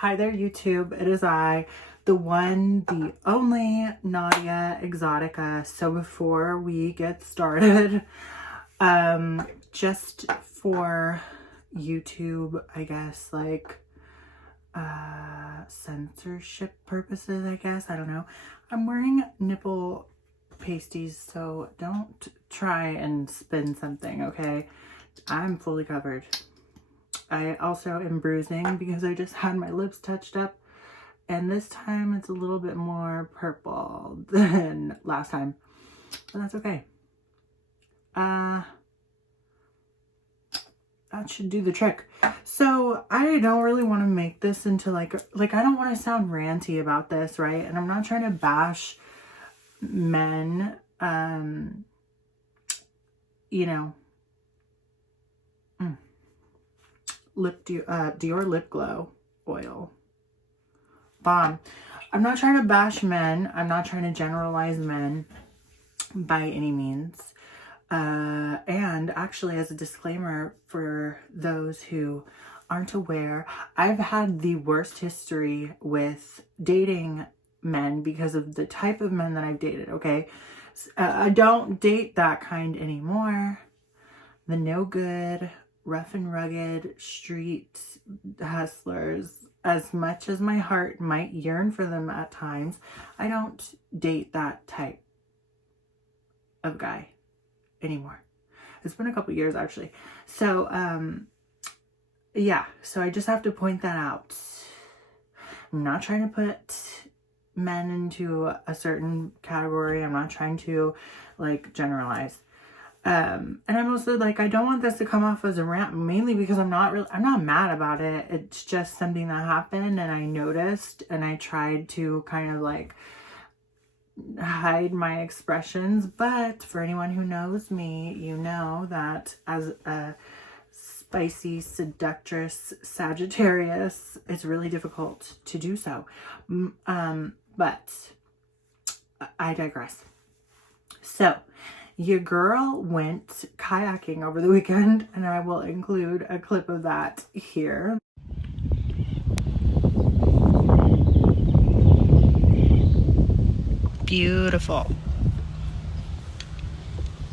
Hi there, YouTube. It is I, the one, the only Naudia Exotica. So before we get started, just for YouTube, I guess, like, censorship purposes, I guess. I don't know. I'm wearing nipple pasties, so don't try and spin something, okay? I'm fully covered. I also am bruising because I just had my lips touched up, and this time it's a little bit more purple than last time, but that's okay. That should do the trick. So I don't really want to make this into like I don't want to sound ranty about this, right? And I'm not trying to bash men, you know, Dior lip glow oil, bomb. I'm not trying to bash men. I'm not trying to generalize men by any means. And actually, as a disclaimer for those who aren't aware, I've had the worst history with dating men because of the type of men that I've dated, okay? I don't date that kind anymore. The no good, rough and rugged street hustlers. As much as my heart might yearn for them at times, I don't date that type of guy anymore. It's been a couple years actually. So yeah, so I just have to point that out. I'm not trying to put men into a certain category. I'm not trying to like generalize. And I'm also like, I don't want this to come off as a rant, mainly because I'm not mad about it. It's just something that happened and I noticed, and I tried to kind of like hide my expressions. But for anyone who knows me, you know that as a spicy seductress Sagittarius, it's really difficult to do so. But I digress. So your girl went kayaking over the weekend, and I will include a clip of that here. Beautiful.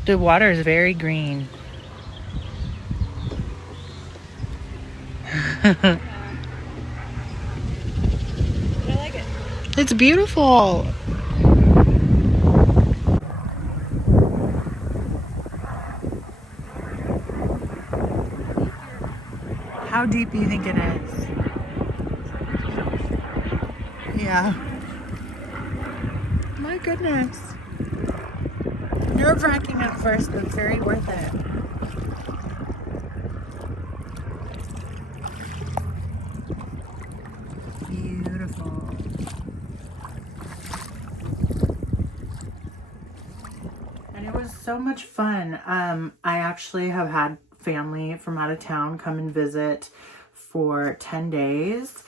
The water is very green. I like it. It's beautiful. How deep do you think it is? Yeah. My goodness. Nerve-wracking at first, but very worth it. Beautiful. And it was so much fun. I actually have had family from out of town come and visit for 10 days.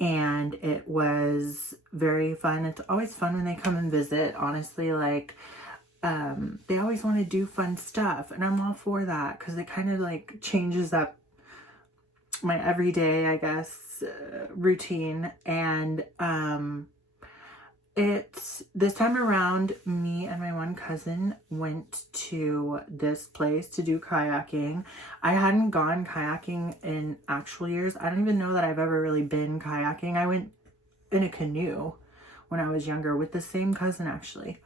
And it was very fun. It's always fun when they come and visit, honestly. Like, they always want to do fun stuff, and I'm all for that because it kind of like changes up my everyday, I guess, routine. And this time around, me and my one cousin went to this place to do kayaking. I hadn't gone kayaking in actual years. I don't even know that I've ever really been kayaking. I went in a canoe when I was younger with the same cousin actually.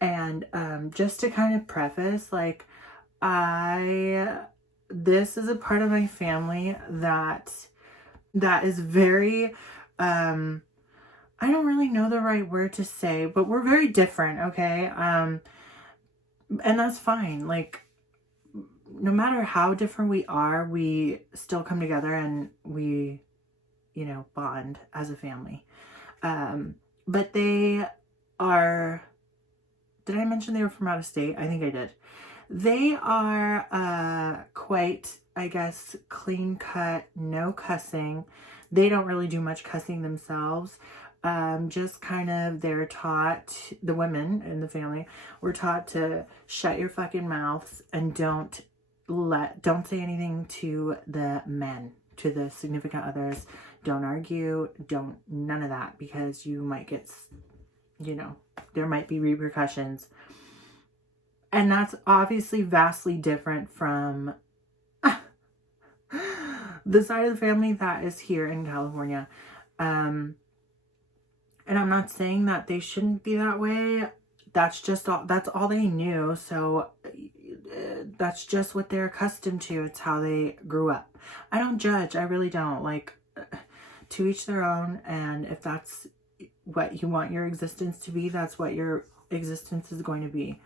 And just to kind of preface, like, this is a part of my family that is very, I don't really know the right word to say, but we're very different, okay? And that's fine. Like, no matter how different we are, we still come together and we, you know, bond as a family. But they are... Did I mention they were from out of state? I think I did. They are quite, I guess, clean cut, no cussing. They don't really do much cussing themselves. Just kind of, they're taught, the women in the family were taught to shut your fucking mouths and don't say anything to the men, to the significant others. Don't argue. None of that, because you might get, there might be repercussions. And that's obviously vastly different from the side of the family that is here in California. And I'm not saying that they shouldn't be that way. That's all they knew. So that's just what they're accustomed to. It's how they grew up. I don't judge. I really don't. Like, to each their own. And if that's what you want your existence to be, that's what your existence is going to be.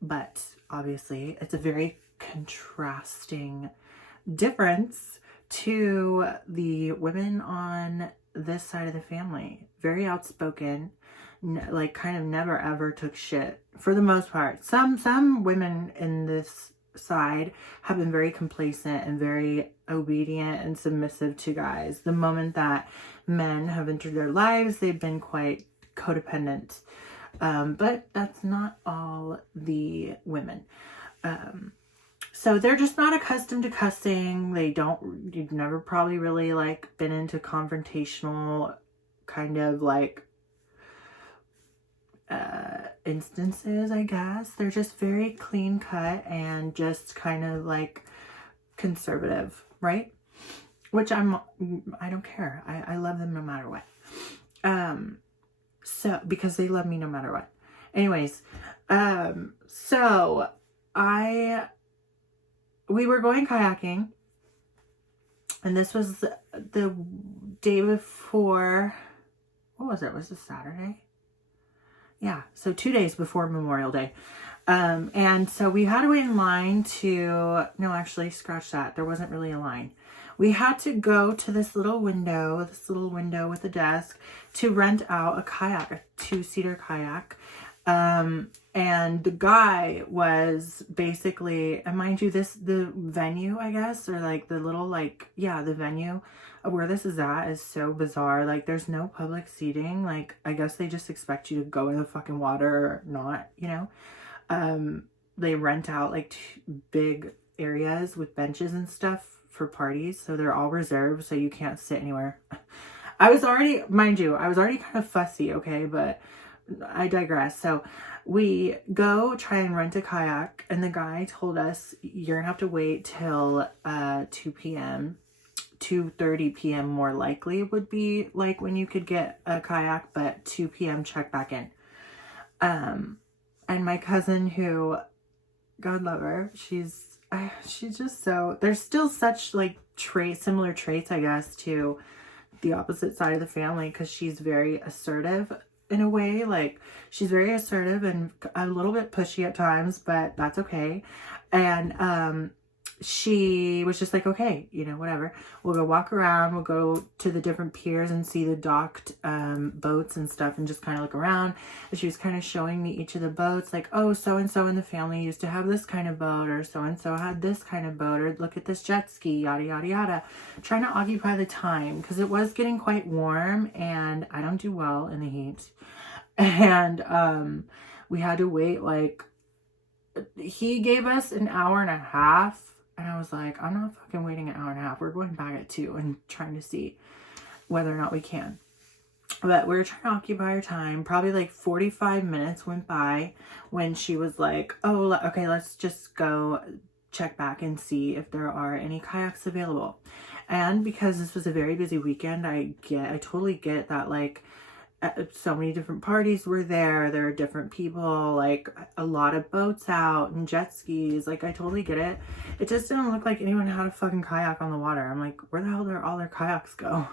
But obviously it's a very contrasting difference to the women on this side of the family. Very outspoken, like kind of never ever took shit for the most part. Some women in this side have been very complacent and very obedient and submissive to guys. The moment that men have entered their lives, they've been quite codependent. But that's not all the women. So they're just not accustomed to cussing. You've never probably really like been into confrontational kind of like instances, I guess. They're just very clean cut and just kind of like conservative, right? Which I don't care. I love them no matter what. So because they love me no matter what. Anyways, so we were going kayaking, and this was the day before, what was it? Was it Saturday? Yeah. So 2 days before Memorial Day. And so we had to wait in line no, actually scratch that. There wasn't really a line. We had to go to this little window with a desk to rent out a kayak, a 2-seater kayak. And the guy was basically, and mind you, the venue, I guess, or like the little, like, yeah, the venue of where this is at is so bizarre. Like, there's no public seating. Like, I guess they just expect you to go in the fucking water or not, They rent out like big areas with benches and stuff for parties, so they're all reserved, so you can't sit anywhere. I was already kind of fussy, okay, but I digress. So we go try and rent a kayak, and the guy told us, you're gonna have to wait till 2 p.m. 2:30 p.m. more likely would be like when you could get a kayak, but 2 p.m. check back in. And my cousin, who, God love her, she's just so, there's still such like similar traits, I guess, to the opposite side of the family, because she's very assertive in a way. Like, she's very assertive and a little bit pushy at times, but that's okay. And she was just like, okay, whatever. We'll go walk around. We'll go to the different piers and see the docked boats and stuff, and just kind of look around. And she was kind of showing me each of the boats, like, oh, so-and-so in the family used to have this kind of boat, or so-and-so had this kind of boat, or look at this jet ski, yada, yada, yada. Trying to occupy the time, because it was getting quite warm, and I don't do well in the heat. And we had to wait, like, he gave us an hour and a half. And I was like, I'm not fucking waiting an hour and a half. We're going back at 2 and trying to see whether or not we can. But we were trying to occupy our time. Probably like 45 minutes went by when she was like, oh, okay, let's just go check back and see if there are any kayaks available. And because this was a very busy weekend, I totally get that, like, so many different parties were there. There are different people, like a lot of boats out and jet skis. Like, I totally get it. It just didn't look like anyone had a fucking kayak on the water. I'm like, where the hell did all their kayaks go?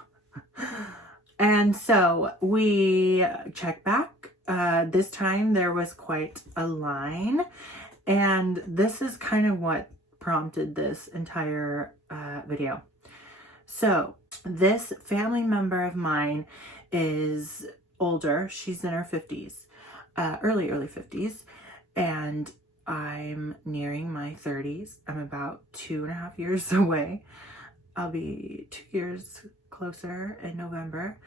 And so we checked back. This time there was quite a line. And this is kind of what prompted this entire video. So this family member of mine is older. She's in her 50s, early 50s, and I'm nearing my 30s. I'm about 2.5 years away. I'll be 2 years closer in November.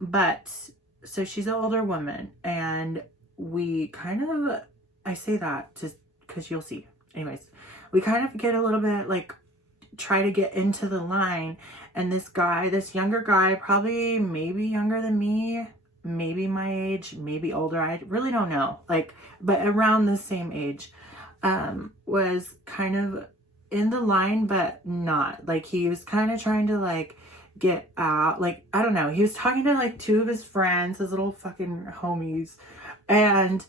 But so she's an older woman, and we kind of, I say that just because you'll see. Anyways, we kind of get a little bit like try to get into the line. And this guy, this younger guy, probably maybe younger than me, maybe my age, maybe older, I really don't know, like, but around the same age, was kind of in the line, but not. Like, he was kind of trying to, like, get out. Like, I don't know. He was talking to, like, two of his friends, his little fucking homies, and,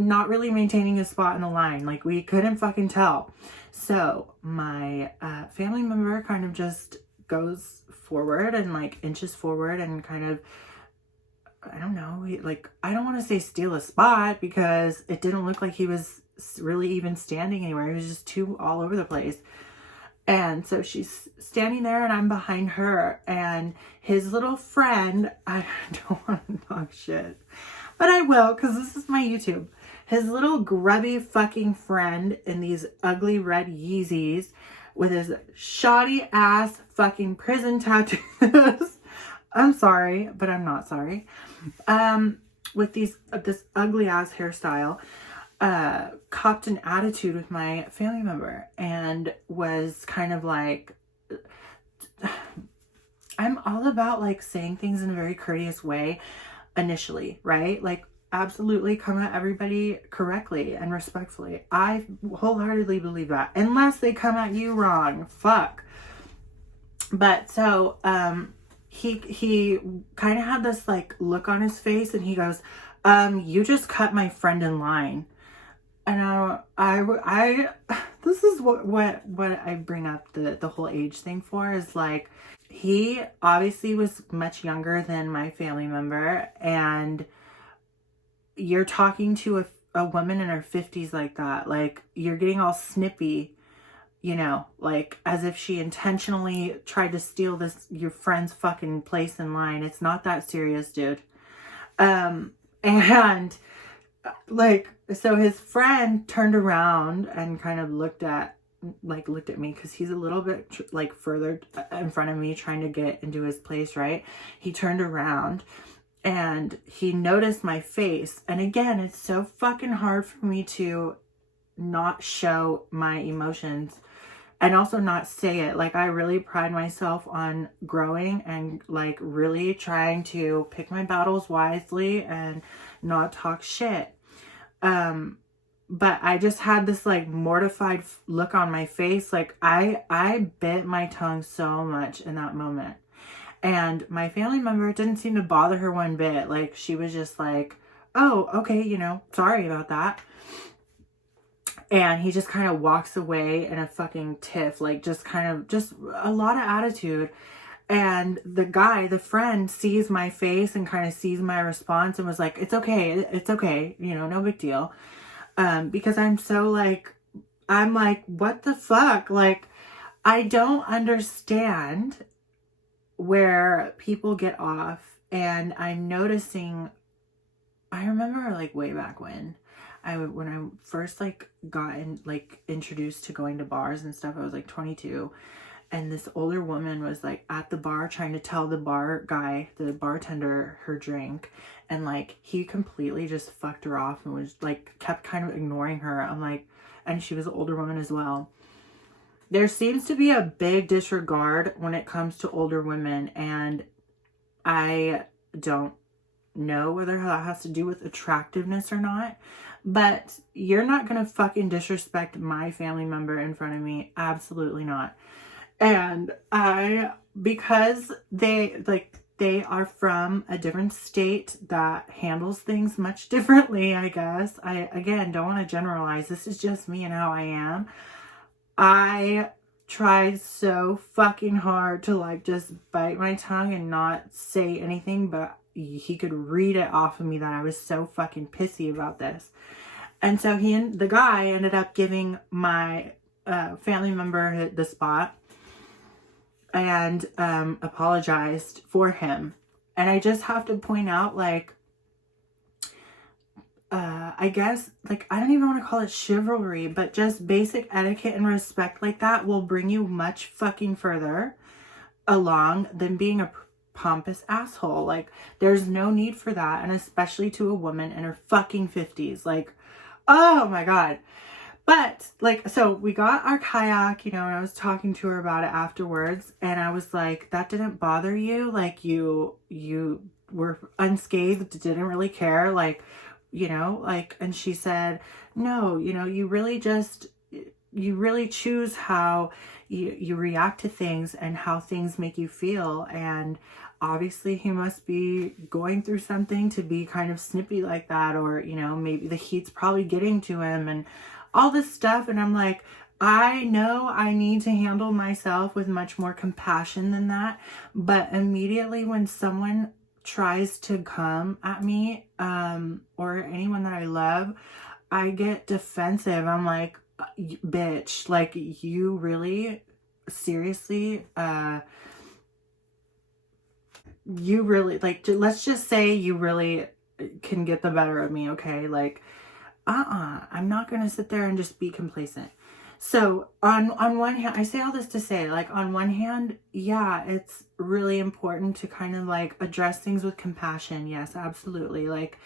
not really maintaining his spot in the line. Like, we couldn't fucking tell. So my, family member kind of just goes forward and, like, inches forward and kind of, I don't know, like, I don't want to say steal a spot, because it didn't look like he was really even standing anywhere. He was just too all over the place. And so she's standing there and I'm behind her, and his little friend, I don't want to talk shit, but I will, because this is my YouTube. His little grubby fucking friend in these ugly red Yeezys with his shoddy ass fucking prison tattoos. I'm sorry, but I'm not sorry. With this ugly ass hairstyle, copped an attitude with my family member and was kind of like, I'm all about, like, saying things in a very courteous way initially, right? Like, absolutely come at everybody correctly and respectfully. I wholeheartedly believe that, unless they come at you wrong. Fuck. But so, he kind of had this, like, look on his face, and he goes, you just cut my friend in line. And I this is what I bring up the whole age thing for, is, like, he obviously was much younger than my family member, and you're talking to a woman in her 50s like that. Like, you're getting all snippy, you know, like, as if she intentionally tried to steal your friend's fucking place in line. It's not that serious, dude. And, like, so his friend turned around and kind of looked at me, because he's a little bit like further in front of me trying to get into his place, right? He turned around and he noticed my face. And again, it's so fucking hard for me to not show my emotions and also not say it. Like, I really pride myself on growing and, like, really trying to pick my battles wisely and not talk shit. But I just had this, like, mortified look on my face. Like, I bit my tongue so much in that moment. And my family member, it didn't seem to bother her one bit. Like, she was just like, oh, okay, you know, sorry about that. And he just kind of walks away in a fucking tiff, like, just a lot of attitude. And the friend sees my face and kind of sees my response and was like, it's okay, you know, no big deal. Because I'm so, like, I'm like, what the fuck? Like, I don't understand where people get off. And I'm noticing, I remember, like, way back when I first, like, introduced to going to bars and stuff, I was like 22. And this older woman was, like, at the bar trying to tell the bartender, her drink. And, like, he completely just fucked her off and was, like, kept kind of ignoring her. I'm like, and she was an older woman as well. There seems to be a big disregard when it comes to older women. And I don't know whether that has to do with attractiveness or not. But you're not going to fucking disrespect my family member in front of me. Absolutely not. And because they are from a different state that handles things much differently, I guess. I, again, don't want to generalize. This is just me and how I am. I tried so fucking hard to, like, just bite my tongue and not say anything, but he could read it off of me that I was so fucking pissy about this. And so the guy ended up giving my family member the spot and apologized for him. And I just have to point out, like, I guess, like, I don't even want to call it chivalry, but just basic etiquette and respect like that will bring you much fucking further along than being a pompous asshole. Like, there's no need for that, and especially to a woman in her fucking 50s. Like, oh my god. But like, so we got our kayak, you know, and I was talking to her about it afterwards, and I was like, that didn't bother you? Like you were unscathed, didn't really care, like, you know, like, and she said, no, you know, you really choose how you react to things and how things make you feel. And obviously he must be going through something to be kind of snippy like that, or, you know, maybe the heat's probably getting to him and all this stuff. And I'm like, I know I need to handle myself with much more compassion than that. But immediately when someone tries to come at me, or anyone that I love, I get defensive. I'm like, bitch, like, you really, seriously, you really, like, let's just say you really can get the better of me, okay? Like, I'm not gonna sit there and just be complacent. So on one hand, I say all this to say, like, on one hand, yeah, it's really important to kind of like address things with compassion. Yes, absolutely. Like,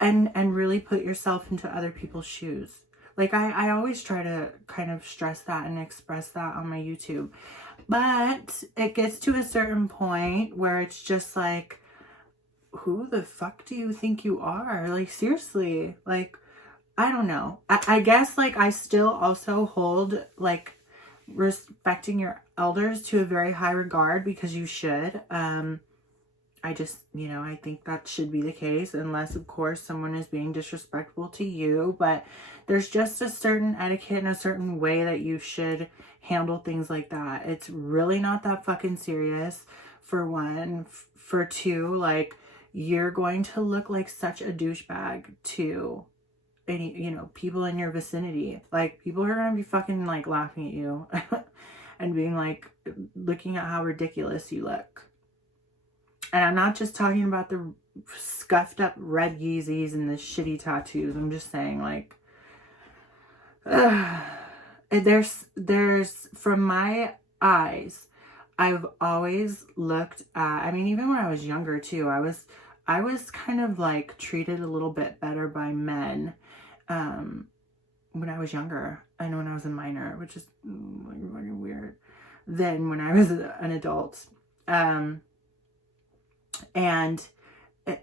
and really put yourself into other people's shoes. Like, I always try to kind of stress that and express that on my YouTube. But it gets to a certain point where it's just like, who the fuck do you think you are? Like, seriously, like, I don't know. I guess, like, I still also hold, like, respecting your elders to a very high regard, because you should. I just, you know, I think that should be the case, unless, of course, someone is being disrespectful to you. But there's just a certain etiquette and a certain way that you should handle things like that. It's really not that fucking serious, for one. For two, like, you're going to look like such a douchebag to any, you know, people in your vicinity. Like, people are gonna be fucking like laughing at you and being like, looking at how ridiculous you look. And I'm not just talking about the scuffed up red Yeezys and the shitty tattoos. I'm just saying, like, there's from my eyes, I've always looked at, I mean, even when I was younger too, I was kind of like treated a little bit better by men when I was younger, and when I was a minor, which is like fucking weird, than when I was an adult. And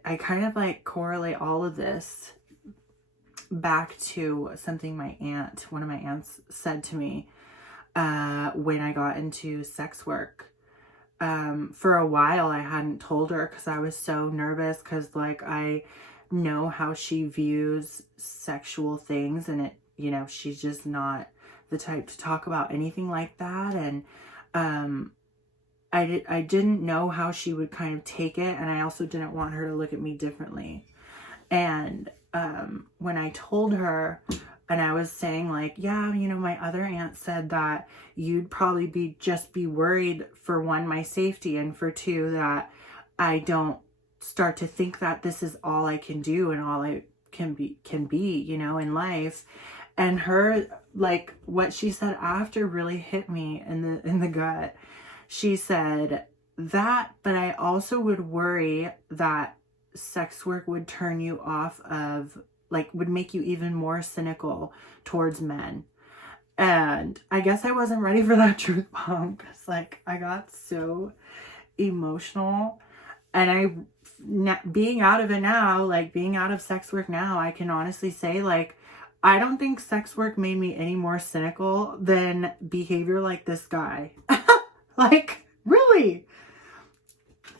I kind of like correlate all of this back to something one of my aunts said to me when I got into sex work. For a while I hadn't told her because I was so nervous, because like I know how she views sexual things, and it, you know, she's just not the type to talk about anything like that. And I didn't know how she would kind of take it, and I also didn't want her to look at me differently. And when I told her, and I was saying like, yeah, you know, my other aunt said that you'd probably be worried, for one, my safety, and for two, that I don't start to think that this is all I can do and all I can be, you know, in life. And her, like, what she said after really hit me in the gut. She said that, but I also would worry that sex work would turn you off of, like, would make you even more cynical towards men. And I guess I wasn't ready for that truth bomb, because like I got so emotional. And being out of it now, like being out of sex work now, I can honestly say, like, I don't think sex work made me any more cynical than behavior like this guy. Like, really,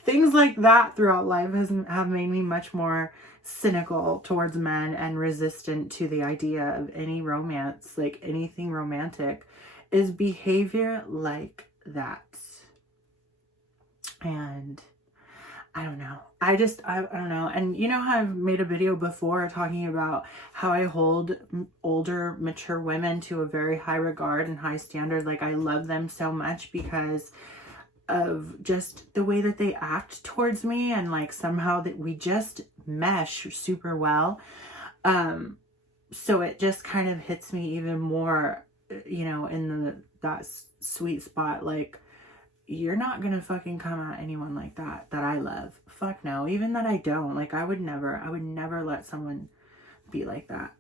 things like that throughout life have made me much more cynical towards men and resistant to the idea of any romance, like anything romantic, is behavior like that. And I don't know. I don't know. And you know how I've made a video before talking about how I hold older, mature women to a very high regard and high standard. Like, I love them so much because of just the way that they act towards me, and like somehow that we just mesh super well. So it just kind of hits me even more, you know, in that sweet spot. Like, you're not gonna fucking come at anyone like that I love. Fuck no. Even that I don't. Like, I would never let someone be like that.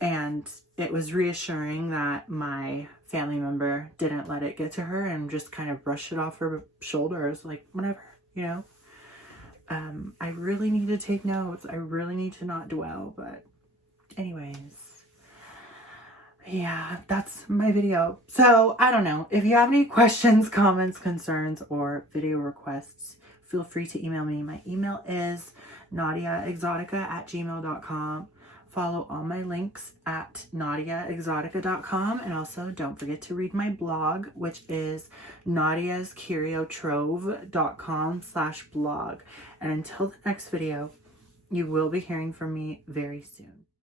And it was reassuring that my family member didn't let it get to her and just kind of brushed it off her shoulders, like, whatever, you know. I really need to take notes. I really need to not dwell, but anyways, yeah, that's my video. So I don't know, if you have any questions, comments, concerns, or video requests, feel free to email me. My email is naudiaexotica@gmail.com. Follow all my links at naudiaexotica.com, and also don't forget to read my blog, which is naudiascuriotrove.com/blog. And until the next video, you will be hearing from me very soon.